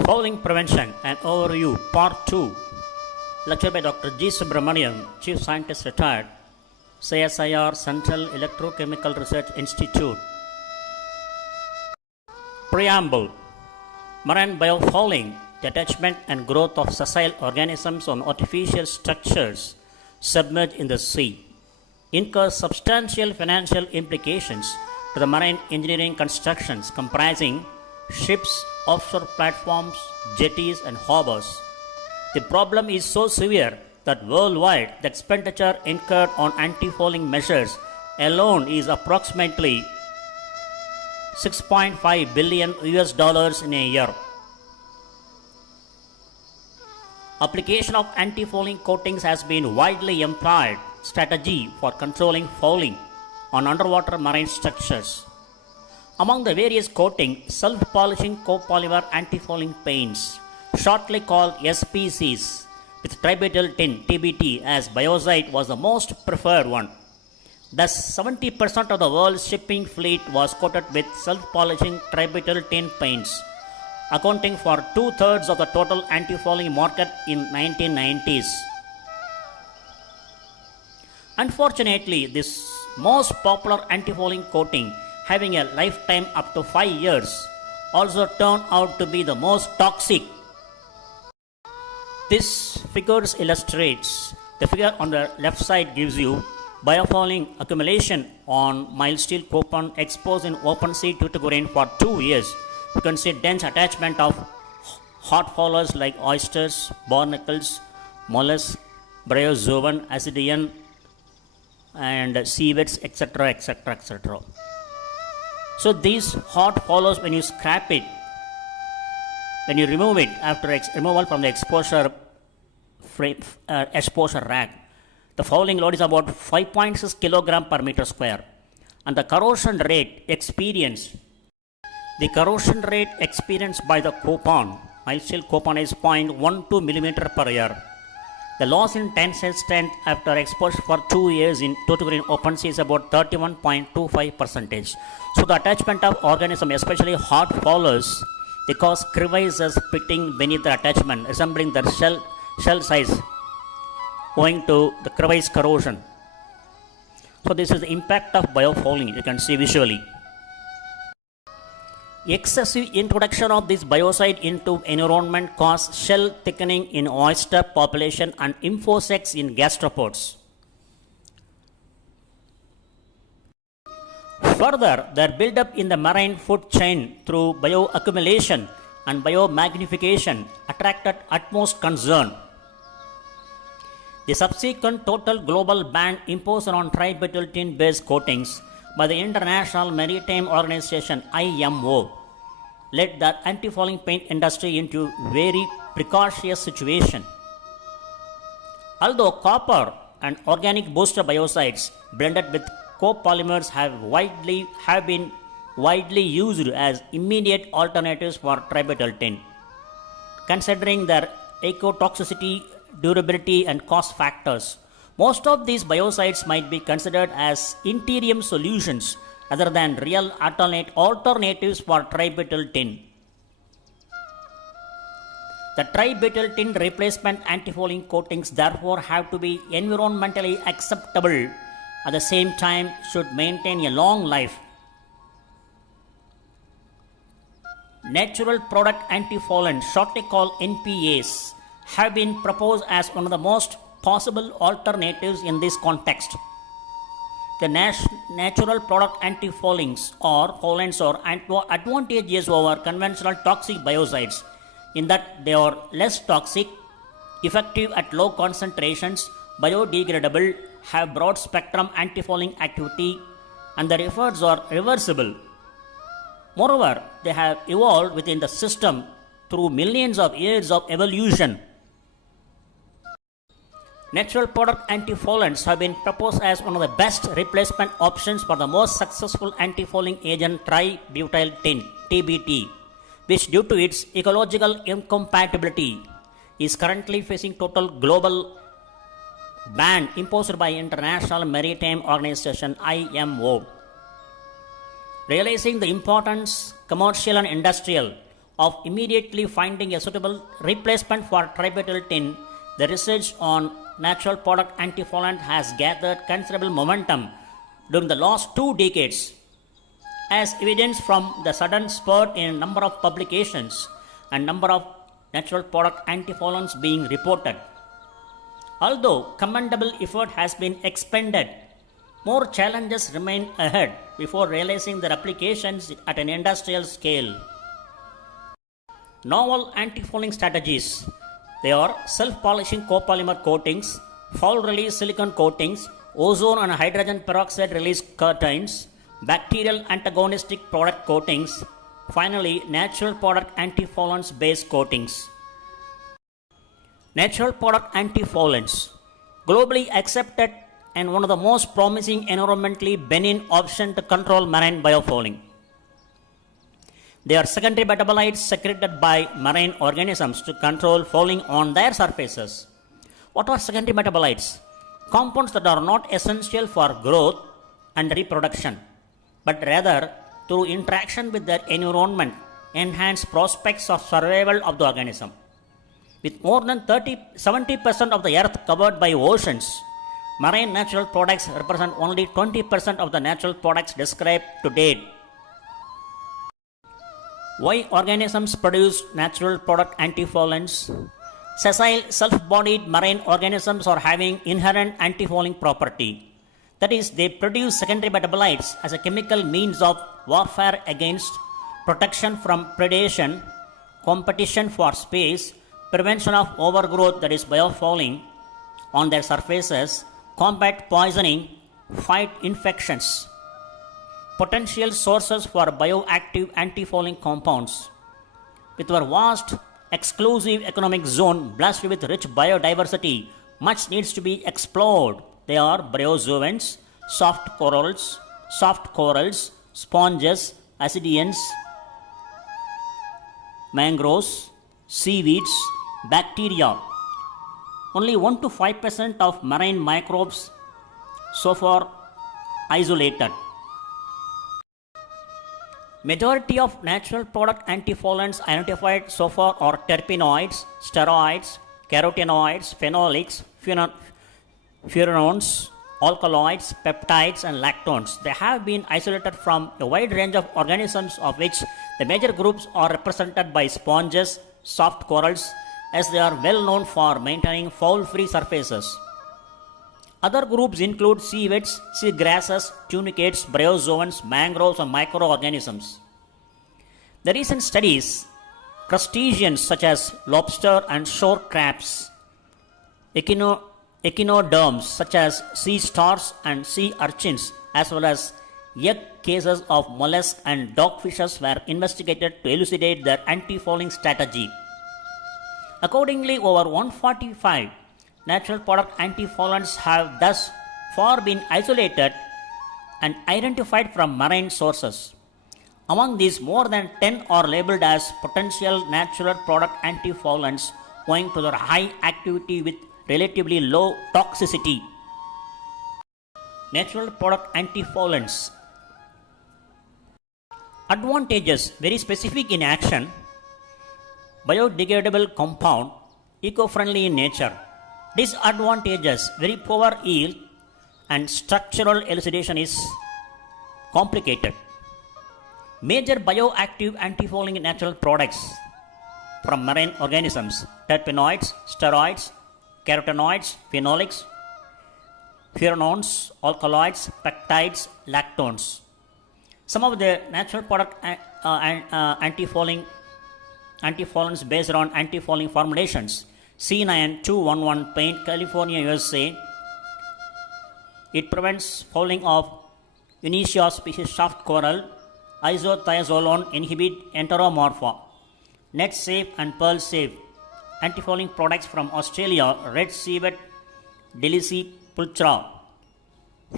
Fouling Prevention and Overview, Part.2. Lecture by Dr.G.Subramanian, Chief Scientist Retired, CSIR Central Electrochemical Research Institute. Preamble. Marine biofouling, the attachment and growth of sessile organisms on artificial structures submerged in the sea, incurs substantial financial implications to the marine engineering constructions comprising ships, offshore platforms, jetties, and harbors. The problem is so severe that worldwide the expenditure incurred on anti-fouling measures alone is approximately $6.5 billion in a year. Application of anti-fouling coatings has been widely employed strategy for controlling fouling on underwater marine structures. Among the various coatings, self-polishing copolymer antifouling paints, shortly called SPCs, with tributyl tin (TBT) as biocide was the most preferred one. Thus, 70% of the world's shipping fleet was coated with self-polishing tributyl tin paints, accounting for 2/3 of the total antifouling market in 1990s. Unfortunately, this most popular antifouling coating, having a lifetime up to 5 years, also turned out to be the most toxic. This figure illustrates, the figure on the left side gives you biofouling accumulation on mild steel coupon exposed in open sea due to chlorine for 2 years. You can see dense attachment of hard foulers like oysters, barnacles, mollusks, bryozoan, ascidian, and seaweeds, etc., etc., etc. So these hot foulers, when you scrap it, when you remove it after removal from the exposure rack, the fouling load is about 5.6 kg per meter square, and the corrosion rate experienced by the coupon, mild steel coupon, is 0.12 millimeter per year. The loss in tensile strength after exposure for 2 years in total in open sea is about 31.25%. So the attachment of organism, especially hard foulers, they cause crevices pitting beneath the attachment, resembling their shell size, owing to the crevice corrosion. So this is the impact of biofouling, you can see visually. Excessive introduction of this biocide into environment causes shell thickening in oyster population and infosex in gastropods. Further, their buildup in the marine food chain through bioaccumulation and biomagnification attracted utmost concern. The subsequent total global ban imposed on tributyl tin-based coatings by the International Maritime Organization (IMO) led the anti-fouling paint industry into a very precarious situation. Although copper and organic booster biocides blended with copolymers have been widely used as immediate alternatives for tributyl tin, considering their ecotoxicity, durability, and cost factors, most of these biocides might be considered as interim solutions other than real alternatives for tributyl tin. The tributyl tin replacement antifouling coatings therefore have to be environmentally acceptable, at the same time should maintain a long life. Natural product antifoulants, shortly called NPAs, have been proposed as one of the most possible alternatives in this context. The natural product antifoulants are advantageous over conventional toxic biocides in that they are less toxic, effective at low concentrations, biodegradable, have broad spectrum antifouling activity, and their efforts are reversible. Moreover, they have evolved within the system through millions of years of evolution. Natural product antifoulants have been proposed as one of the best replacement options for the most successful antifouling agent tributyl tin (TBT), which due to its ecological incompatibility is currently facing total global ban imposed by International Maritime Organization (IMO). Realizing the importance, commercial and industrial, of immediately finding a suitable replacement for tributyltin, the research on natural product antifoulant has gathered considerable momentum during the last 2 decades, as evidenced from the sudden spurt in number of publications and number of natural product antifoulants being reported. Although commendable effort has been expended, more challenges remain ahead before realizing their applications at an industrial scale. Novel antifouling strategies. They are self-polishing copolymer coatings, foul-release silicone coatings, ozone and hydrogen peroxide release curtains, bacterial antagonistic product coatings, finally natural product antifoulants based coatings. Natural product antifoulants, globally accepted and one of the most promising environmentally benign option to control marine biofouling. They are secondary metabolites secreted by marine organisms to control fouling on their surfaces. What are secondary metabolites? Compounds that are not essential for growth and reproduction, but rather through interaction with their environment enhance prospects of survival of the organism. With more than 70% of the earth covered by oceans, marine natural products represent only 20% of the natural products described to date. Why organisms produce natural product antifoulants? Sessile, self-bodied marine organisms are having inherent antifouling property. That is, they produce secondary metabolites as a chemical means of warfare against, protection from predation, competition for space, prevention of overgrowth, that is biofouling on their surfaces, combat poisoning, fight infections. Potential sources for bioactive antifouling compounds. With our vast, exclusive economic zone blessed with rich biodiversity, much needs to be explored. They are bryozoans, soft corals, sponges, ascidians, mangroves, seaweeds, bacteria. Only 1 to 5% of marine microbes so far isolated. Majority of natural product antifoulants identified so far are terpenoids, steroids, carotenoids, phenolics, furanons, alkaloids, peptides and lactones. They have been isolated from a wide range of organisms, of which the major groups are represented by sponges, soft corals, as they are well known for maintaining foul-free surfaces. Other groups include seaweeds, seagrasses, tunicates, bryozoans, mangroves and microorganisms. The recent studies, crustaceans such as lobster and shore crabs, echinoderms such as sea stars and sea urchins, as well as egg cases of mollusks and dogfishes were investigated to elucidate their antifouling strategy. Accordingly, over 145 natural product antifoulants have thus far been isolated and identified from marine sources. Among these, more than 10 are labeled as potential natural product antifoulants owing to their high activity with relatively low toxicity. Natural product antifoulants. Advantages: very specific in action, biodegradable compound, eco-friendly in nature. Disadvantages: very poor yield and structural elucidation is complicated. Major bioactive antifouling natural products from marine organisms: terpenoids, steroids, carotenoids, phenolics, furanons, alkaloids, peptides, lactones. Some of the natural product antifoulants based on antifouling formulations: C9-211 paint, California, USA. It prevents fouling of Uniscia species soft coral. Isothiazolone inhibit enteromorpha. Net safe and pearl safe. Antifouling products from Australia: red civet, Delici pulchra.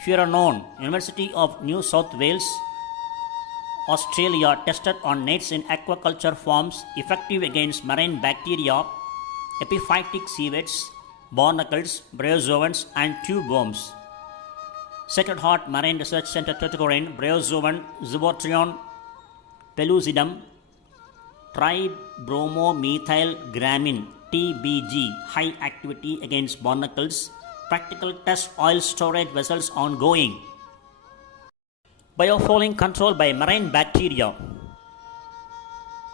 Furanon, University of New South Wales, Australia, tested on nets in aquaculture farms, effective against marine bacteria, epiphytic civets, barnacles, bryozoans and tube worms. Sacred Heart Marine Research Center, Tuticorin, bryozoan, Zubotrion, Pelucidum, tribromomethylgramine TBG, high activity against barnacles. Practical test oil storage vessels ongoing. Biofouling control by marine bacteria.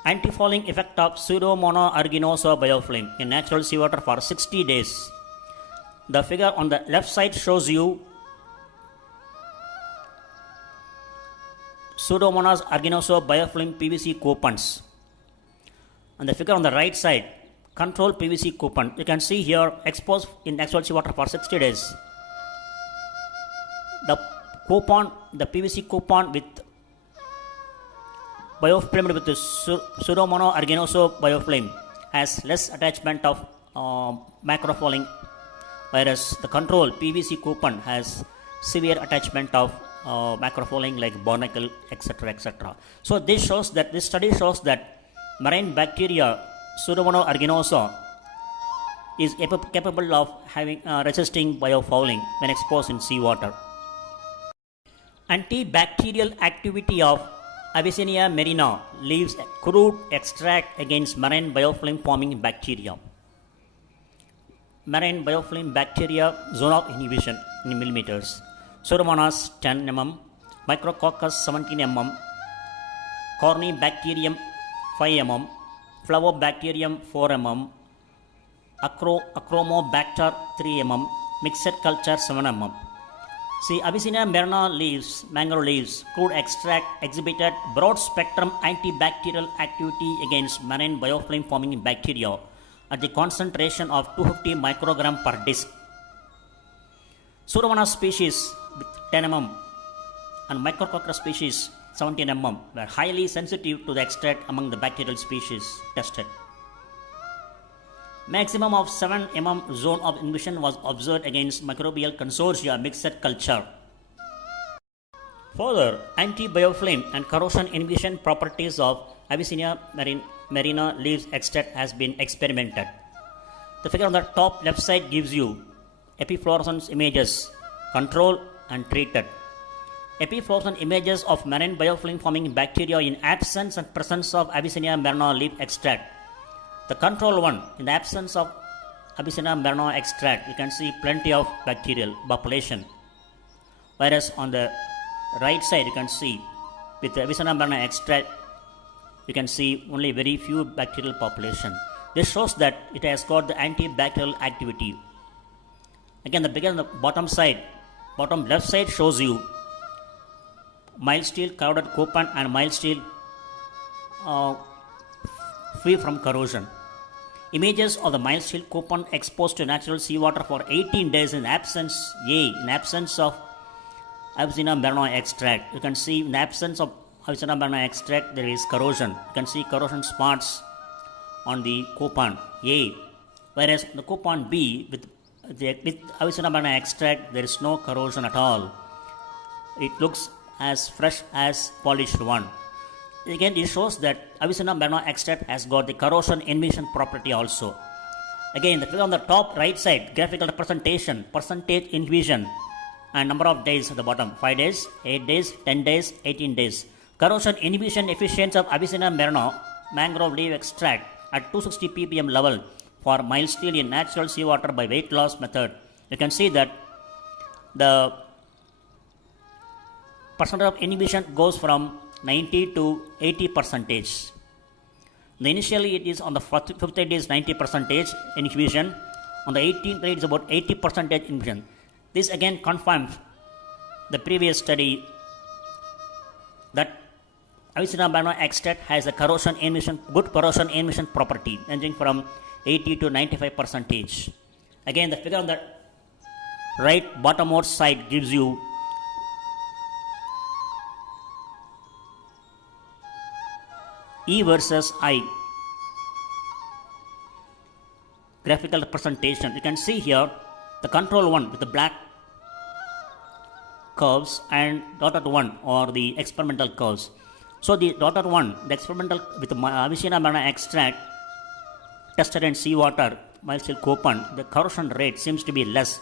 Antifouling effect of Pseudomonas aeruginosa biofilm in natural seawater for 60 days. The figure on the left side shows you Pseudomonas aeruginosa biofilm PVC coupons. And the figure on the right side, control PVC coupon. You can see here exposed in natural seawater for 60 days. The PVC coupon with biofilm with the Pseudomonas aeruginosa biofilm has less attachment of macrofouling, whereas the control PVC coupon has severe attachment of macrofouling like barnacle, etc., etc. So this study shows that marine bacteria Pseudomonas aeruginosa is capable of having resisting biofouling when exposed in seawater. Antibacterial activity of Avicennia marina leaves crude extract against marine biofilm forming bacteria. Marine biofilm bacteria zone of inhibition in millimeters. Pseudomonas 10 mm, Micrococcus 17 mm, Corynebacterium 5 mm, Flavobacterium 4 mm, Achromobacter 3 mm, mixed culture 7 mm. See, Avicennia marina leaves, mangrove leaves, crude extract exhibited broad spectrum antibacterial activity against marine biofilm forming bacteria at the concentration of 250 microgram per disc. Pseudomonas species with 10 mm and Micrococcus species 17 mm were highly sensitive to the extract among the bacterial species tested. Maximum of 7 mm zone of inhibition was observed against microbial consortia mixed culture. Further, anti-biofilm and corrosion inhibition properties of Avicennia marina leaves extract has been experimented. The figure on the top left side gives you epifluorescence images, control and treated. Epifluorescent images of marine biofilm forming bacteria in absence and presence of Avicennia marina leaf extract. The control one, in the absence of Avicennia marina extract, you can see plenty of bacterial population. Whereas on the right side, you can see with the Avicennia marina extract, you can see only very few bacterial population. This shows that it has got the antibacterial activity. Again, the bigger on the bottom left side shows you mild steel crowded coupon and mild steel free from corrosion. Images of the mild steel coupon exposed to natural seawater for 18 days in absence of Avicennia marina extract. You can see in the absence of Avicennia marina extract there is corrosion. You can see corrosion spots on the coupon A, whereas the coupon B with Avicennia marina extract there is no corrosion at all. It looks as fresh as polished one. Again, it shows that Avicennia marina extract has got the corrosion inhibition property also. Again, the figure on the top right side, graphical representation, percentage inhibition and number of days at the bottom, 5 days, 8 days, 10 days, 18 days. Corrosion inhibition efficiency of Avicennia marina mangrove leaf extract at 260 ppm level for mild steel in natural seawater by weight loss method. You can see that the percentage of inhibition goes from 90 to 80%. Initially it is on the 5th day is 90% inhibition, on the 18th day it is about 80% inhibition. This again confirms the previous study that Avicennia marina extract has a good corrosion inhibition property ranging from 80 to 95%. Again, the figure on the right bottommost side gives you E versus I graphical representation. You can see here the control one with the black curves and dotted one or the experimental curves. So the dotted one, the experimental with the Avicennia marina extract tested in seawater, mild steel coupon, the corrosion rate seems to be less.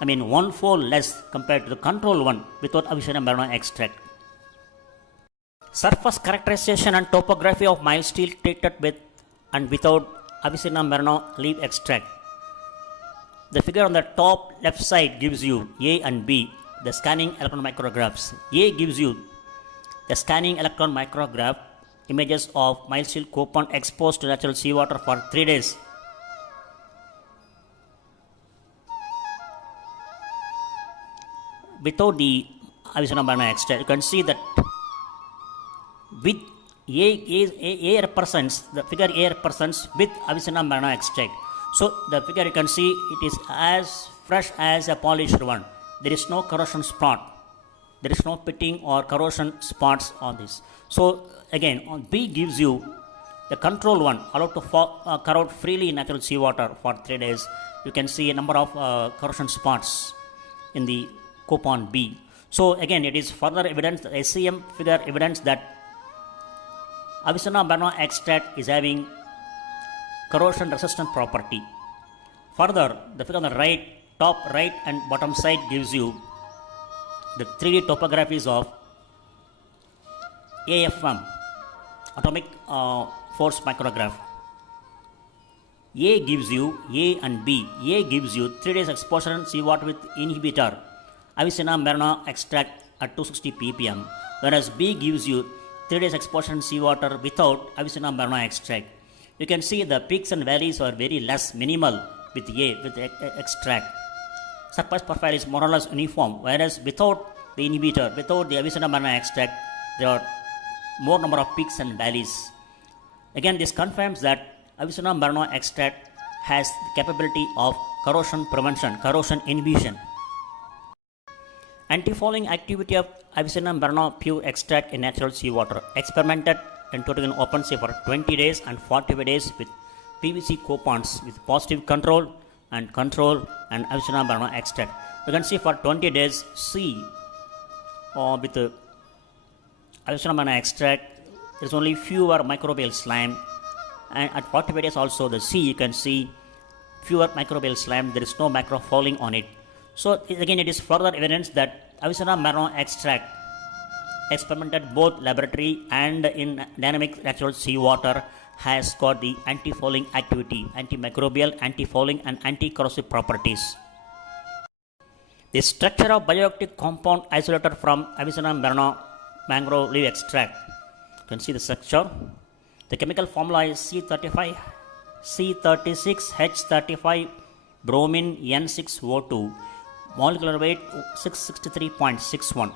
I mean 1/4 less compared to the control one without Avicennia marina extract. Surface characterization and topography of mild steel treated with and without Avicenna marina leaf extract. The figure on the top left side gives you A and B, the scanning electron micrographs. A gives you the scanning electron micrograph images of mild steel coupon exposed to natural seawater for 3 days. Without the Avicenna marina extract, you can see that with A represents, the figure A represents with Avicenna marina extract. So the figure you can see it is as fresh as a polished one. There is no corrosion spot. There is no pitting or corrosion spots on this. So again, on B gives you the control one, allowed to corrode freely in natural seawater for 3 days. You can see a number of corrosion spots in the coupon B. So again, it is further evidence, the SCM figure evidence that Avicenna marina extract is having corrosion resistant property. Further, the figure on the right, top right and bottom side gives you the 3D topographies of AFM, atomic force micrograph. A gives you A and B. A gives you 3 days exposure in seawater with inhibitor Avicenna marina extract at 260 ppm, whereas B gives you 3 days exposure in seawater without Avicenna marina extract. You can see the peaks and valleys are very less, minimal with A, with extract. Surface profile is more or less uniform, whereas without the inhibitor, without the Avicenna marina extract, there are more number of peaks and valleys. Again, this confirms that Avicenna marina extract has the capability of corrosion prevention, corrosion inhibition. Antifouling activity of Avicenna marina pure extract in natural seawater. Experimented and totally in open sea for 20 days and 45 days with PVC coupons with positive control and Avicenna marina extract. You can see for 20 days C with Avicenna marina extract, there is only fewer microbial slime, and at 45 days also the C you can see fewer microbial slime, there is no microfouling on it. So again, it is further evidence that Avicenna marina extract experimented both laboratory and in dynamic natural seawater has got the antifouling activity, antimicrobial, antifouling and anti-corrosive properties. The structure of bioactive compound isolated from Avicenna marina mangrove leaf extract. You can see the structure. The chemical formula is C35, C36H35 bromine N6O2, molecular weight 663.61.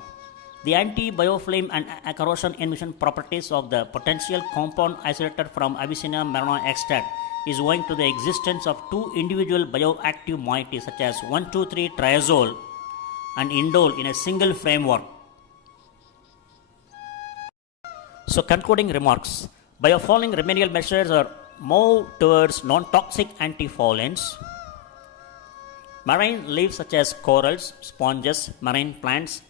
The anti-biofilm and corrosion inhibition properties of the potential compound isolated from Avicenna marina extract is owing to the existence of two individual bioactive moieties such as 1,2,3-triazole and indole in a single framework. So concluding remarks, biofouling remedial measures are more towards non-toxic antifoulants. Marine leaves such as corals, sponges, marine plants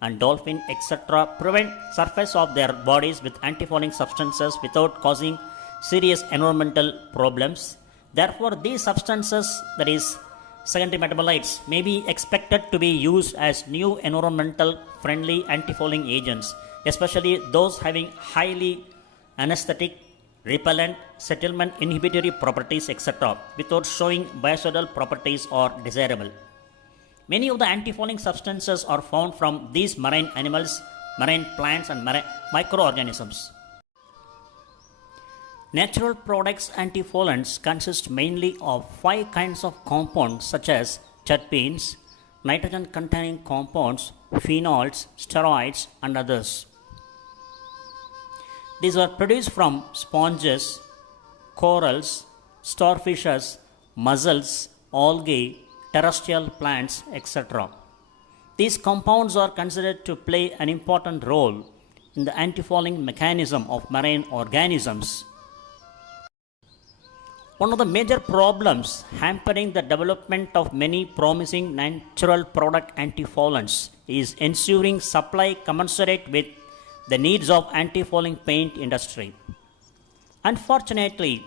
and dolphin etc. prevent surface of their bodies with antifouling substances without causing serious environmental problems. Therefore, these substances, that is secondary metabolites, may be expected to be used as new environmental friendly antifouling agents, especially those having highly anesthetic, repellent, settlement inhibitory properties etc. without showing biocidal properties or desirable. Many of the antifouling substances are found from these marine animals, marine plants and microorganisms. Natural products antifoulants consist mainly of 5 kinds of compounds such as terpenes, nitrogen containing compounds, phenols, steroids and others. These are produced from sponges, corals, starfishes, mussels, algae, terrestrial plants, etc. These compounds are considered to play an important role in the antifouling mechanism of marine organisms. One of the major problems hampering the development of many promising natural product antifoulants is ensuring supply commensurate with the needs of antifouling paint industry. Unfortunately,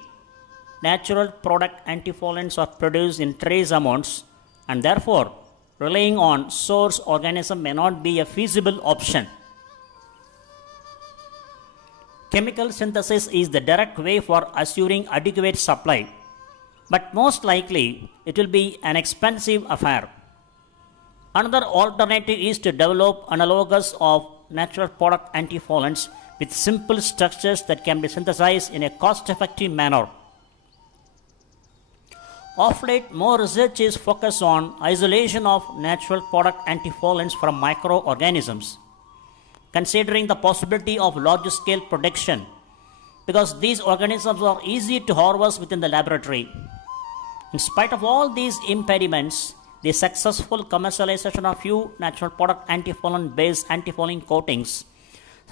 natural product antifoulants are produced in trace amounts and therefore relying on source organism may not be a feasible option. Chemical synthesis is the direct way for assuring adequate supply, but most likely it will be an expensive affair. Another alternative is to develop analogues of natural product antifoulants with simple structures that can be synthesized in a cost-effective manner. Of late, more research is focused on isolation of natural product antifoulants from microorganisms, considering the possibility of large-scale production, because these organisms are easy to harvest within the laboratory. In spite of all these impediments, the successful commercialization of few natural product antifoulant based antifouling coatings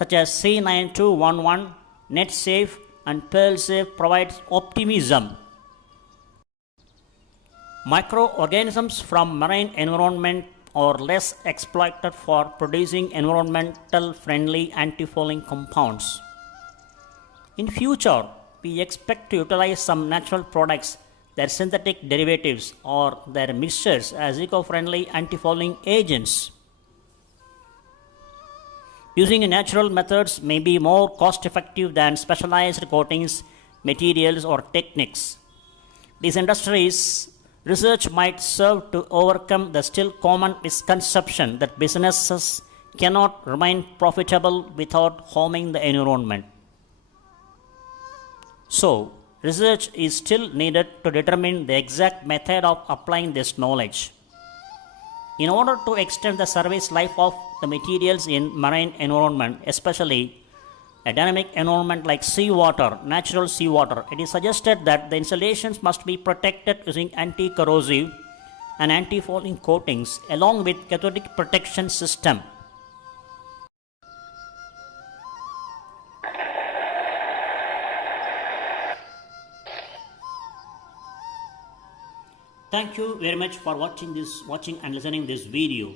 such as C9211, NetSafe and PearlSafe provides optimism. Microorganisms from marine environment are less exploited for producing environmental friendly antifouling compounds. In future, we expect to utilize some natural products, their synthetic derivatives or their mixtures as eco-friendly antifouling agents. Using natural methods may be more cost-effective than specialized coatings, materials or techniques. These industries' research might serve to overcome the still common misconception that businesses cannot remain profitable without harming the environment. So, research is still needed to determine the exact method of applying this knowledge. In order to extend the service life of the materials in marine environment, especially a dynamic environment like seawater, natural seawater, it is suggested that the installations must be protected using anti-corrosive and antifouling coatings along with cathodic protection system. Thank you very much for watching and listening this video.